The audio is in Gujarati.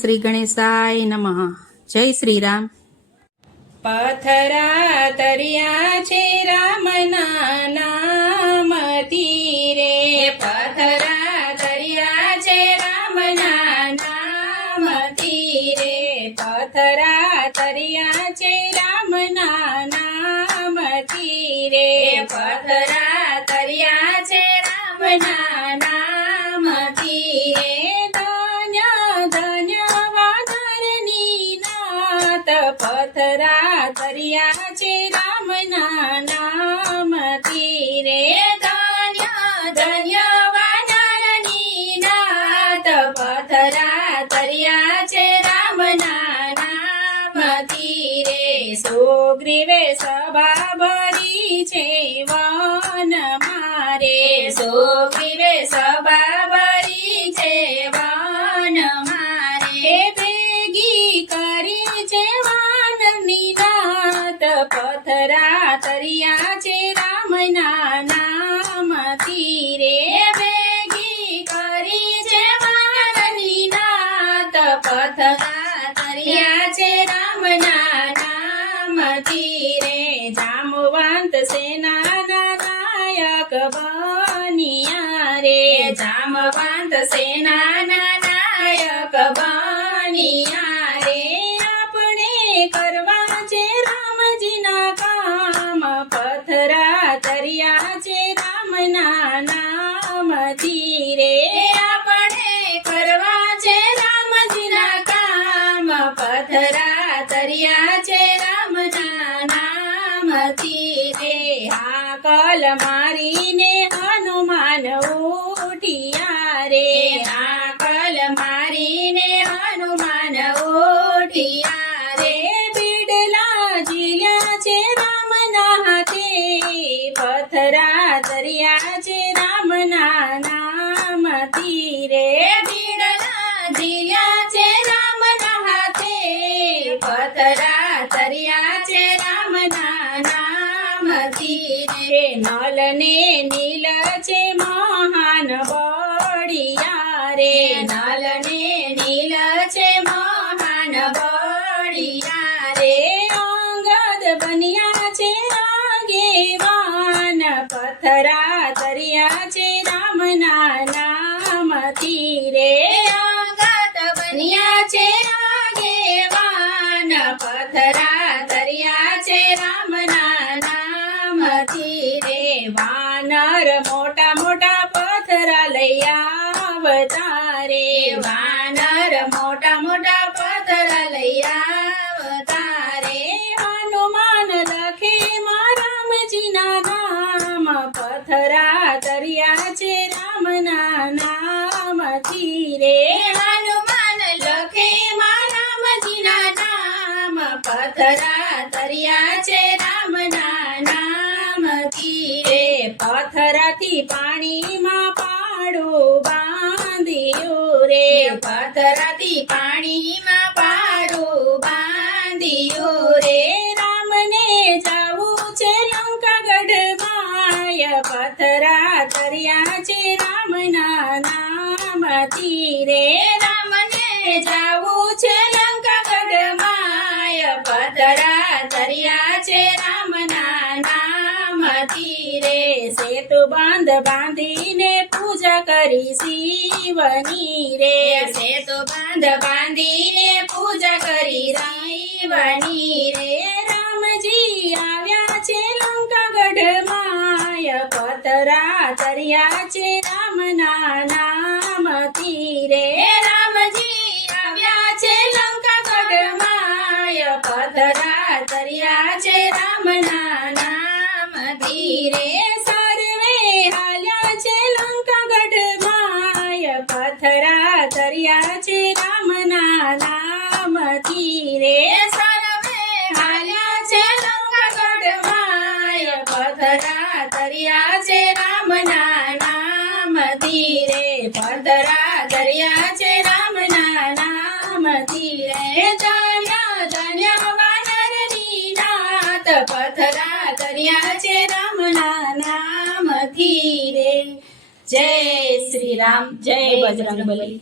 શ્રી ગણેશાય નમઃ. જય શ્રી રામ. પથરા તર્યા છે રામના નામથી રે, પથરા તર્યા છે રામના નામથી રે, પથરા તર્યા છે રામના નામથી રે, પથરા તર્યા છે રામના નામથી રે. પથરા તર્યા છે રામના નામથી રે, ધન્ય ધન્ય વાનરની નાથ. પથરા તર્યા છે રામના નામથી રે, સુગ્રીવે સભા ભરી છે વન મારે, સુગ્રીવે સભા ભરી છે વન મારે, ભેગી કરી છે પથરા તર્યા છે રામના નામથી રે, ભેગી કરી છે વાનરની નાથ. પથરા તર્યા છે રામના નામથી રે, જામવંત સેનાના નાયક બન્યા રે, જામવંત સેનાના નાયક બન્યા રે. આપણે કરવા છે રામજીના કામ, પથરા તર્યા છે રામના નામથી રે, આપણે કરવા છે રામજીના કામ, પથરા તર્યા છે રામના નામથી રે. હાકલ મારીને હનુમાન ઉઠ્યા રે, હાકલ મારીને હનુમાન ઉઠ્યા રે, પથરા તર્યા છે રામના નામથી રે, બીડલા જીલ્યા છે રામના હાથે, પથરા તર્યા છે રામના નામથી રે. નલને નીલ છે મહાન બળિયા રે, નલને નીલ છે મહાન બળિયા રે, અંગદ બન્યા છે પથરા તર્યા છે રામના નામથી રે, અંગદ બન્યા છે આગેવાન. પથરા તર્યા છે રામના નામથી રે, વાનર મોટા મોટા પથરા લઈ આવતા રે, વાનર મોટા મોટા પથરા લઈ આવતા રે. હનુમાન લખે રામજીના નામ, પથરા તર્યા છે રામના નામથી રે, હનુમાન લખે રામજીના નામ, પથરા તર્યા છે રામના નામથી રે. પથરાથી પાણીમાં પાડું બાંધ્યું રે, પથરાથી પાણીમાં પાડું બાંધ્યું રે. રામને જાવું છે લંકાગઢ, પથરા તર્યા છે રામના નામથી રે, રામને જાવું છે લંકાગઢ, પથરા તર્યા છે રામના નામથી રે. સેતુ બંધ બાંધીને પૂજા કરી શિવની રે, સેતુ બંધ બાંધીને પૂજા કરી શિવની રે. રામજી આવ્યા છે લંકાગઢ, પથરા તર્યા છે રામના નામથી રે, રામજી આવ્યા છે લંકાગઢ, પથરા તર્યા છે રામના નામથી રે. સર્વે હાલ્યા છે લંકાગઢ, પથરા તર્યા છે રામના નામથી રે, સર્વે હાલ્યા છે લંકાગઢ, પથરા તર્યા છે રામના નામથી રે, પથરા તર્યા છે રામના નામથી રે. ધન્ય ધન્ય વાનરની નાથ, પથરા તર્યા છે રામના નામથી રે. જય શ્રી રામ, જય બજરંગબલી.